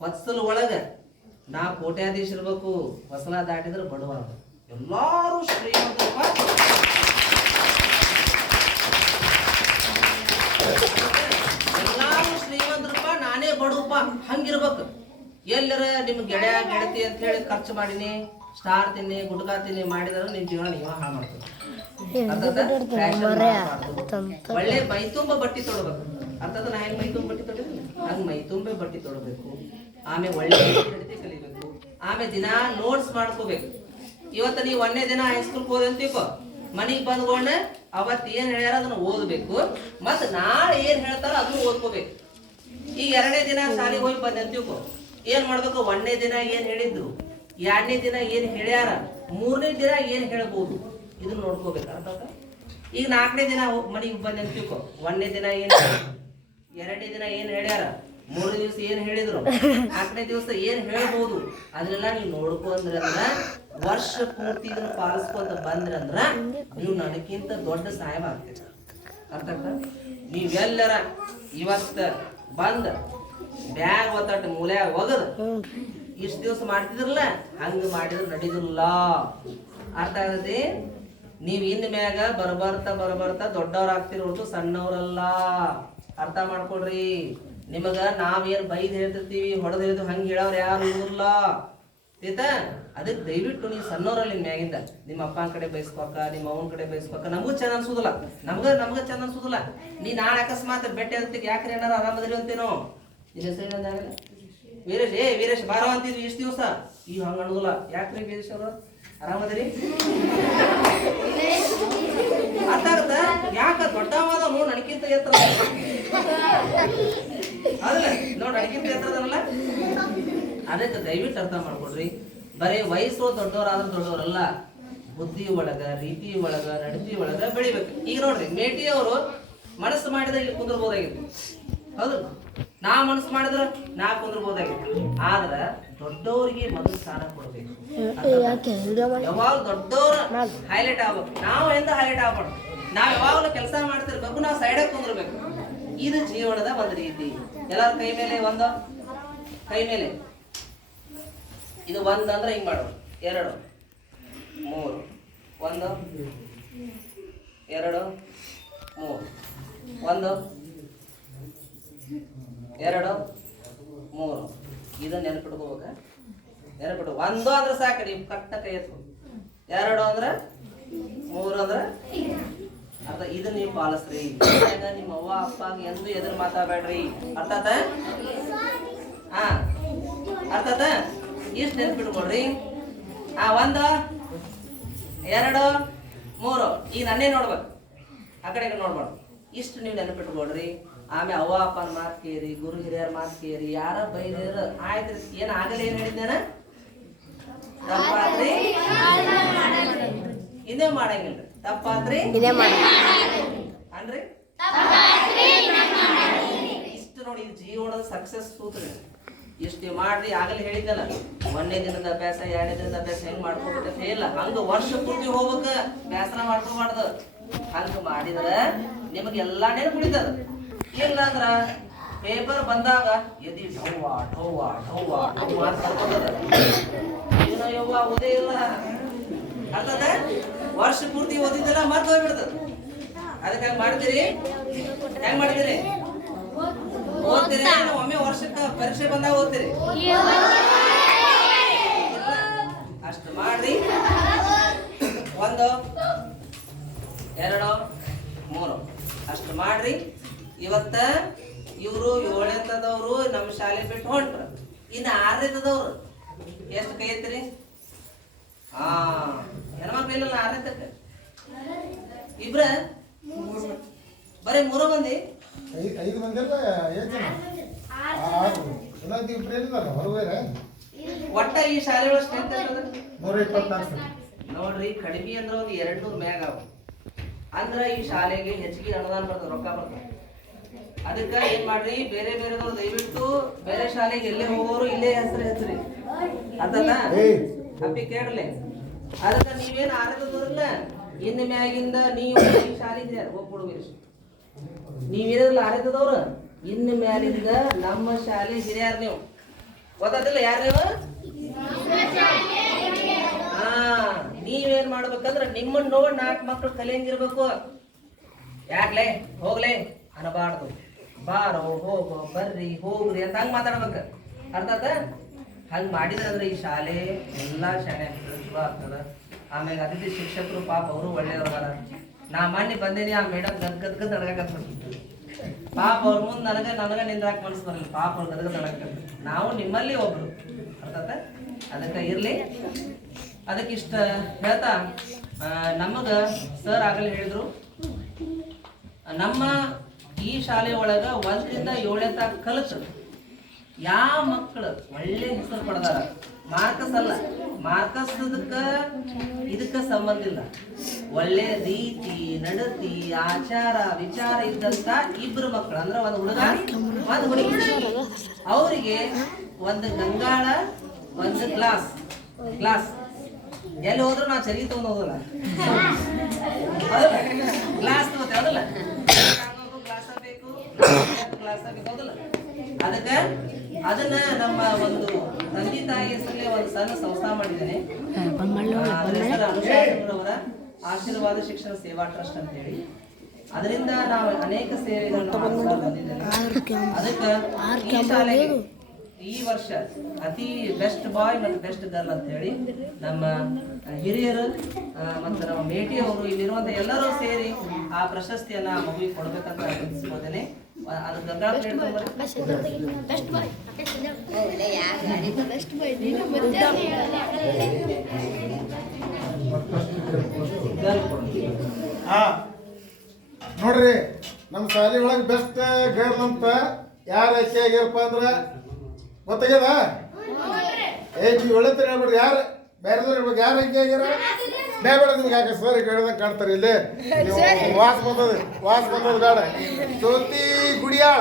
ಹೊಸಲು ಒಳಗ ನಾ ಕೋಟ್ಯಾಧೀಶ ಇರ್ಬೇಕು, ಹೊಸಲ ದಾಟಿದ್ರೆ ಬಡವ. ಎಲ್ಲಾರು ಶ್ರೀಮಂತರಪ್ಪ, ಎಲ್ಲಾರು ಶ್ರೀಮಂತರಪ್ಪ, ನಾನೇ ಬಡವಪ್ಪ ಹಂಗಿರ್ಬೇಕು. ಎಲ್ಲರ ನಿಮ್ ಗೆಳೆಯ ಗೆಳತಿ ಅಂತ ಹೇಳಿ ಖರ್ಚು ಮಾಡಿನಿ, ಸ್ಟಾರ್ ತಿನ್ನಿ, ಗುಟ್ಕಾ ತಿನ್ನಿ ಮಾಡಿದ್ರೆ ನಿಮ್ ಜೀವನ ನೀವ ಹಾಳು ಮಾಡ್ತೀವಿ. ಒಳ್ಳೆ ಮೈ ತುಂಬ ಬಟ್ಟಿ ತೊಡಬೇಕು. ಅರ್ಥದ ನಾ ಹೆಂಗ್ ಮೈ ತುಂಬ ಬಟ್ಟಿ ತೊಡಿದ್ರಿ ಹಂಗ್ ಮೈ ತುಂಬೆ ಬಟ್ಟಿ ತೊಡಬೇಕು. ಆಮೇಲೆ ಒಳ್ಳೆ ಗೆಳತಿ ಕಲಿಬೇಕು. ಆಮೇಲೆ ದಿನ ನೋಟ್ಸ್ ಮಾಡ್ಕೋಬೇಕು. ಇವತ್ತು ನೀವು 1ನೇ ದಿನ ಹೈಸ್ಕೂಲ್ಗೆ ಹೋದೆ ಅಂತೀಕೋ, ಮನಿಗ್ ಬಂದ್ಕೊಂಡೆ ಅವತ್ತು ಏನ್ ಹೇಳ್ಯಾರ ಅದನ್ನ ಓದ್ಬೇಕು, ಮತ್ ನಾಳೆ ಏನ್ ಹೇಳ್ತಾರ ಅದನ್ನ ಓದ್ಕೋಬೇಕು. ಈಗ 2ನೇ ದಿನ ಶಾಲೆಗೆ ಹೋಗಿ ಬಂದೆ ಅಂತೀಕೋ, ಏನ್ ಮಾಡ್ಬೇಕು? 1ನೇ ದಿನ ಏನ್ ಹೇಳಿದ್ರು, 2ನೇ ದಿನ ಏನ್ ಹೇಳ್ಯಾರ, 3ನೇ ದಿನ ಏನ್ ಹೇಳ್ಬೋದು, ಇದನ್ನ ನೋಡ್ಕೋಬೇಕು. ಅರ್ಥ? ಈಗ 4ನೇ ದಿನ ಮನಿಗೆ ಬಂದೆ ಅಂತೀಕೋ, 1ನೇ ದಿನ ಏನ್, 2ನೇ ದಿನ ಏನ್ ಹೇಳ್ಯಾರ, 3ನೇ ದಿವಸ ಏನ್ ಹೇಳಿದ್ರು, 4ನೇ ದಿವಸ ಏನ್ ಹೇಳ್ಬೋದು, ಅದನ್ನೆಲ್ಲ ನೀವು ನೋಡ್ಕೊ ಅಂದ್ರ ವರ್ಷ ಪೂರ್ತಿ ಇದನ್ನ ಪಾಲಿಸ್ಕೊಂತ ಬಂದ್ರಂದ್ರ ನೀವು ನನಗಿಂತ ದೊಡ್ಡ ಸಾಹೇಬ ಆಗ್ತೀರ. ಅರ್ಥ? ನೀವೆಲ್ಲರ ಇವತ್ತ ಬಂದ ಬ್ಯಾಗ್ ಒತ್ತಟ್ಟು ಮೂಲ್ಯಾಗ ಒಗದ ಇಷ್ಟ ದಿವಸ ಮಾಡ್ತಿದ್ರಲ್ಲ, ಹಂಗ ಮಾಡಿದ್ರೆ ನಡೀದಿಲ್ಲ. ಅರ್ಥ ಆಗತಿ? ನೀವ್ ಇನ್ ಮ್ಯಾಗ ಬರಬರ್ತಾ ದೊಡ್ಡವ್ರ ಆಗ್ತಿರ ಹೊರತು ಸಣ್ಣವ್ರಲ್ಲ. ಅರ್ಥ ಮಾಡ್ಕೊಡ್ರಿ. ನಿಮಗ ನಾವೇನ್ ಬೈದ್ ಹೇಳ್ತಿರ್ತೀವಿ, ಹೊಡೆದ್ ಹೇಳ್ತೀವಿ, ಹಂಗ ಹೇಳವ್ರ ಯಾರು ಇರುಲ್ಲ. ಆಯ್ತಾ? ಅದಕ್ಕೆ ದಯವಿಟ್ಟು ನೀವು ಸಣ್ಣವ್ರಲ್ಲಿ ಮ್ಯಾಗಿಂದ ನಿಮ್ಮ ಅಪ್ಪನ ಕಡೆ ಬಯಸ್ಬೇಕ, ನಿಮ್ಮ ಅವನ ಕಡೆ ಬಯಸ್ಬೇಕ. ನಮಗೂ ಚಂದ ಅನ್ಸುದಿಲ್ಲ, ನಮ್ಗ ಚಂದ ಅನ್ಸುದಿಲ್ಲ. ನೀ ನಾಳೆ ಅಕಸ್ಮಾತ್ ಬೆಟ್ಟೆ ಅದಕ್ಕೆ ಯಾಕ್ರಿ ಏನಾರ ಆರಾಮದ್ರಿ ಅಂತೇನೋ. ನಿನ್ನ ಹೆಸರು ವೀರೇಶ್. ವೀರೇಶ್ ಬಾರವ ಅಂತಿದ್ವಿ ಇಷ್ಟ ದಿವಸ, ಈಗ ಹಂಗ ಅನ್ನೋದಿಲ್ಲ. ಯಾಕ್ರಿ ವೀರೇಶ್ ಅವ್ರ ಆರಾಮದ್ರಿ? ಅರ್ಥ ಆಗತ್ತ? ಯಾಕ ದೊಡ್ಡವಾದ ನೋಡ್ ನನಗಿಂತ ಎತ್ತರ ಅದಲ್ಲ, ನೋಡ್ ನನಗಿಂತ ಎತ್ತರದಲ್ಲ. ಅದಕ್ಕೆ ದಯವಿಟ್ಟು ಅರ್ಥ ಮಾಡ್ಕೊಡ್ರಿ. ಬರೀ ವಯಸ್ಸು ದೊಡ್ಡವರಾದ್ರೂ ದೊಡ್ಡವರಲ್ಲ, ಬುದ್ಧಿ ಒಳಗ, ರೀತಿ ಒಳಗ, ನಡತಿ ಒಳಗ ಬೆಳಿಬೇಕು. ಈಗ ನೋಡ್ರಿ, ಮೇಟಿ ಅವರು ಮನಸ್ಸು ಮಾಡಿದ್ರೆ ಇಲ್ಲಿ ಕುಂದ್ರಬಹುದಾಗಿತ್ತು, ಹೌದು? ನಾ ಮನಸ್ಸು ಮಾಡಿದ್ರ ನಾ ಕುಂದ್ರಬಹುದಾಗಿತ್ತು. ಆದ್ರ ದೊಡ್ಡವರಿಗೆ ಮೊದಲು ಸ್ಥಾನ ಕೊಡ್ಬೇಕು. ಯಾವಾಗ ದೊಡ್ಡವ್ರ ಹೈಲೈಟ್ ಆಗ್ಬೇಕು, ನಾವು ಎಂದ ಹೈಲೈಟ್ ಆಗ್ಬಾರ್ದು. ನಾವ್ ಯಾವಾಗಲೂ ಕೆಲಸ ಮಾಡ್ತಿರ್ಬೇಕು, ನಾವು ಸೈಡಾಗಿ ಕುಂದ್ರಬೇಕು. ಇದು ಜೀವನದ ಒಂದು ರೀತಿ. ಎಲ್ಲಾರ ಕೈ ಮೇಲೆ ಒಂದು, ಕೈ ಮೇಲೆ ಇದು 1 ಅಂದ್ರೆ ಹಿಂಗ್ ಮಾಡೋದು, 2 3 1 2 3 1 2 3 ಇದನ್ನ ನೆನಪಿಟ್ಕೋಬೇಕ. ನೆನಪಿಟ್ಟು 1 ಅಂದ್ರೆ ಸಾಕು, ನೀವು ಕಟ್ಟ ಕೈ ಎತ್ಕೊ. 2 ಅಂದ್ರೆ 3 ಅಂದ್ರೆ ಅರ್ಥ. ಇದನ್ನ ನೀವು ಪಾಲಿಸ್ರಿ. ನಿಮ್ಮ ಅವ್ವ ಅಪ್ಪಾಗ ಎಂದು ಎದುರು ಮಾತಾಡ್ಬೇಡ್ರಿ. ಅರ್ಥಾತ? ಹಾ, ಅರ್ಥಾತ? ಇಷ್ಟು ನೆನ್ಪಿಟ್ಕೊಡ್ರಿ. 1 2 3 ಈಗ ನನ್ನೇ ನೋಡ್ಬೇಕು, ಆ ಕಡೆ ನೋಡ್ಬಾರ್ದು. ಇಷ್ಟು ನೀವು ನೆನಪಿಟ್ಕೊಡ್ರಿ. ಆಮೇಲೆ ಅವ್ವ ಅಪ್ಪನ ಮಾತು ಕೇರಿ, ಗುರು ಹಿರಿಯರ ಮಾತು ಕೇರಿ, ಯಾರ ಬೈದಿರ ಆಯ್ತ್ರಿ. ಏನ್ ಆಗಲ್ಲ, ಏನ್ ಹೇಳಿದ್ದೇನ ತಪ್ಪಾದ್ರಿ ಇದೇ ಮಾಡಂಗಿಲ್ರಿ, ತಪ್ಪಾದ್ರಿ ಅನ್ರಿ. ಇಷ್ಟು ನೋಡಿ, ಜೀವನದ ಸಕ್ಸಸ್ ಸೂತ್ರ ಇಷ್ಟು ಮಾಡ್ರಿ. ಆಗಲೇ ಹೇಳಿದ್ದಲ್ಲ, 1ನೇ ದಿನದ ಅಭ್ಯಾಸ, 2ನೇ ದಿನದ ಅಭ್ಯಾಸ ಹೆಂಗ್ ಮಾಡ್ಕೋಬೇಕಂತ ಇಲ್ಲ. ಹಂಗ ವರ್ಷ ಪೂರ್ತಿ ಹೋಗ್ಬೇಕ, ಬೇಸರ ಮಾಡ್ಕೋಬಾರ್ದು. ಹಂಗ ಮಾಡಿದ್ರ ನಿಮಗೆ ಎಲ್ಲಾ ನೆನಪು ಉಳಿತದ. ಇಲ್ಲ ಅಂದ್ರ ಪೇಪರ್ ಬಂದಾಗ ಎದಿ ಢವ್ವ ಢವ್ವ ಢವ್ವ ಢವ್ವ ಅಂತ ಕರ್ಕೊಂಡದ. ಏನೋ ಯವ್ವ ಓದೇ ಇಲ್ಲ. ಅರ್ಥದ? ವರ್ಷ ಪೂರ್ತಿ ಓದಿದ್ದೆಲ್ಲ ಮರ್ತು ಹೋಗ್ಬಿಡ್ತದ. ಅದಕ್ಕೆ ಹಂಗ ಮಾಡ್ತೀರಿ? ಹೆಂಗ್ ಮಾಡ್ತೀರಿ? ಓದ್ತೀರಿ? ಒಮ್ಮೆ ವರ್ಷಕ್ಕೆ ಪರೀಕ್ಷೆ ಬಂದಾಗ ಓದ್ತೀರಿ? ಅಷ್ಟು ಮಾಡ್ರಿ. 1 2 3 ಅಷ್ಟು ಮಾಡ್ರಿ. ಇವತ್ತ ಇವರು 7ನೇದವ್ರು ನಮ್ಮ ಶಾಲೆ ಬಿಟ್ಟು ಹೊಂಟ್ರ. ಇನ್ನು 6ನೇದವ್ರು ಎಷ್ಟು ಕೈ ಐತ್ರಿ? ಹೆಣ್ಮಕ್ಳು ಇಲ್ಲ 6ನೇದಕ್ಕೆ ಇಬ್ರ, ಬರೀ 3 ಮಂದಿ. 5 ಮಂದಿ ಒಟ್ಟ ಈ ಶಾಲೆ ಒಳಗೆ ಸ್ಟ್ರೆಂತ್ 124 ನೋಡ್ರಿ. ಕಡಿಮೆ ಅಂದ್ರೆ ಒಂದು 200 ಮ್ಯಾಗ ಅವ. ಅಂದ್ರ ಈ ಶಾಲೆಗೆ ಹೆಚ್ಚಿಗೆ ಅನುದಾನ ಬರ್ತದೆ, ರೊಕ್ಕ ಬರ್ತದೆ. ಅದಕ್ಕೆ ಏನ್ ಮಾಡ್ರಿ, ಬೇರೆ ಬೇರೆದವ್ರು ದಯವಿಟ್ಟು ಬೇರೆ ಶಾಲೆಗೆ ಎಲ್ಲೇ ಹೋಗೋರು ಇಲ್ಲೇ ಹೆಸರಿ ಅದಲ್ಲ ಅಪ್ಪಿ ಕೇಳಲಿ. ಅದಕ್ಕೆ ನೀವೇನು ಆರದವ್ರಲ್ಲ, ಇನ್ನು ಮ್ಯಾಗಿಂದ ನೀವು ಈ ಶಾಲೆಗೆ ಹೋಗ್ಬಿಡ್ಬೇಕು. ನೀವೇನಿಲ್ಲ ಆರದವ್ರು, ಇನ್ನು ಮ್ಯಾಲಿಂದ ನಮ್ಮ ಶಾಲೆ ಹಿರಿಯಾರ ನೀವು. ಗೊತ್ತಾದಿಲ್ಲ ಯಾರು ನೀವು? ಹಾ, ನೀವೇನ್ ಮಾಡ್ಬೇಕಂದ್ರೆ ನಿಮ್ಮನ್ನ ನೋಡಿ 4 ಮಕ್ಳು ಕಲಿಯಂಗಿರ್ಬೇಕು. ಯಾಕ್ಲೆ ಹೋಗ್ಲೆ ಅನ್ನಬಾರ್ದು. ಬಾರೋ ಹೋಗೋ ಬರ್ರಿ ಹೋಗ್ರಿ ಅಂತ ಹಂಗ ಮಾತಾಡ್ಬೇಕು. ಅರ್ಥ ಆತ? ಹಂಗ ಮಾಡಿದ್ರಂದ್ರೆ ಈ ಶಾಲೆ ಎಲ್ಲಾ ಶಾಲೆ ಚಲೋ ಆಗ್ತದ. ಆಮೇಲೆ ಅತಿಥಿ ಶಿಕ್ಷಕರು ಪಾಪ ಅವರು ಒಳ್ಳೆಯವ್ರ. ನಾ ಮೊನ್ನೆ ಬಂದೇನಿ, ಆ ಮೇಡಮ್ ಗದ್ಗದ್ ನಡ್ಕಂತ ಪಾಪ ಅವ್ರ ಮುಂದೆ ನನಗ ನಿಂದ್ರಾಕ್ ಮನಸ್ಸು ಬರಲಿಲ್ಲ. ಪಾಪ ಅವ್ರು ಗದ್ಗದ್ ನಡ್ಕಂತ. ನಾವು ನಿಮ್ಮಲ್ಲಿ ಒಬ್ರು. ಅರ್ಥ ಆತ? ಅದಕ್ಕೆ ಇರ್ಲಿ. ಅದಕ್ಕಿಷ್ಟ ಹೇಳ್ತಾ ನಮಗ ಸರ್ ಆಗಲೇ ಹೇಳಿದ್ರು, ನಮ್ಮ ಈ ಶಾಲೆ ಒಳಗ 1 ರಿಂದ 7ನೇ ತನಕ ಕಲಿತು ಯಾವ ಮಕ್ಕಳು ಒಳ್ಳೆ ಹೆಸರು ಪಡೆದಾರ. ಮಾರ್ಕಸ್ ಅಲ್ಲ, ಮಾರ್ಕಸ್ ಇದಕ್ಕ ಸಂಬಂಧ ಇಲ್ಲ. ಒಳ್ಳೆ ರೀತಿ ನಡತಿ ಆಚಾರ ವಿಚಾರ ಇದ್ದಂತ 2 ಮಕ್ಕಳು ಅಂದ್ರೆ ಒಂದು ಹುಡುಗ ಒಂದು ಹುಡುಗಿ, ಅವರಿಗೆ ಒಂದು ಗಂಗಾಳ ಒಂದು ಕ್ಲಾಸ್ ಎಲ್ಲಿ ಹೋದ್ರು ನಾವು ಚರಿ ತಗೊಂಡ್ ಹೋಗಲ್ಲ, ಕ್ಲಾಸ್ ತಗೋತೇವೆ ಅದಲ್ಲ, ಕ್ಲಾಸ್ ಬೇಕು ಹೌದಲ್ಲ. ಅದಕ್ಕೆ ಅದನ್ನ ನಮ್ಮ ಒಂದು ತಂದೆ ತಾಯಿ ಹೆಸರಲ್ಲೇ ಒಂದು ಸಣ್ಣ ಸಂಸ್ಥೆ ಮಾಡಿದ್ದೇನೆ. ಅದರ ಹೆಸರು ಅನುಶಾಸನರವರ ಆಶೀರ್ವಾದ ಶಿಕ್ಷಣ ಸೇವಾ ಟ್ರಸ್ಟ್ ಅಂತ ಹೇಳಿ. ಅದರಿಂದ ನಾವು ಅನೇಕ ಸೇವೆಗಳನ್ನು ಮಾಡ್ತಾ ಬಂದಿದ್ದೇನೆ. ಅದಕ್ಕೆ ಈ ಶಾಲೆಗೆ ಈ ವರ್ಷ ಅತಿ ಬೆಸ್ಟ್ ಬಾಯ್ ಮತ್ತು ಬೆಸ್ಟ್ ಗರ್ಲ್ ಅಂತ ಹೇಳಿ ನಮ್ಮ ಹಿರಿಯರು ಮತ್ತು ನಮ್ಮ ಮೇಟಿ ಅವರು ಇಲ್ಲಿರುವಂತ ಎಲ್ಲರೂ ಸೇರಿ ಆ ಪ್ರಶಸ್ತಿಯನ್ನ ಆ ಮಗುವಿಗೆ ಕೊಡ್ಬೇಕಂತ ವಿನಂತಿಸಿದ್ದೇನೆ. ಅದು ಗಂಗಾಳ ನೋಡ್ರಿ, ನಮ್ಮ ಶಾಲೆ ಒಳಗೆ ಬೆಸ್ಟ್ ಗರ್ಲ್ ಅಂತ ಯಾರು ಆಯ್ಕೆ ಆಗ್ಯಾರಪ್ಪ ಅಂದ್ರೆ ಗೊತ್ತಾಗ್ಯದ? ನೀವು ಒಳ್ಳೆತ್ತರ ಹೇಳ್ಬಿಡ್ರಿ. ಯಾರು ಬೇರೆದವ್ರು ಹೇಳ್ಬೇಕು, ಯಾರು ಆಯ್ಕೆ ಆಗ್ಯಾರ? ಬೇಡ ನಿಮ್ಗೆ ಯಾಕೆ ಸರ್ ಹೇಳ್ದಂಗೆ ಕಾಣ್ತಾರೆ ಇಲ್ಲಿ. ನೀವು ವಾಸ್ ಬಂದದ ಗಾಡ ಜ್ಯೋತಿ ಗುಡಿಯಾಳ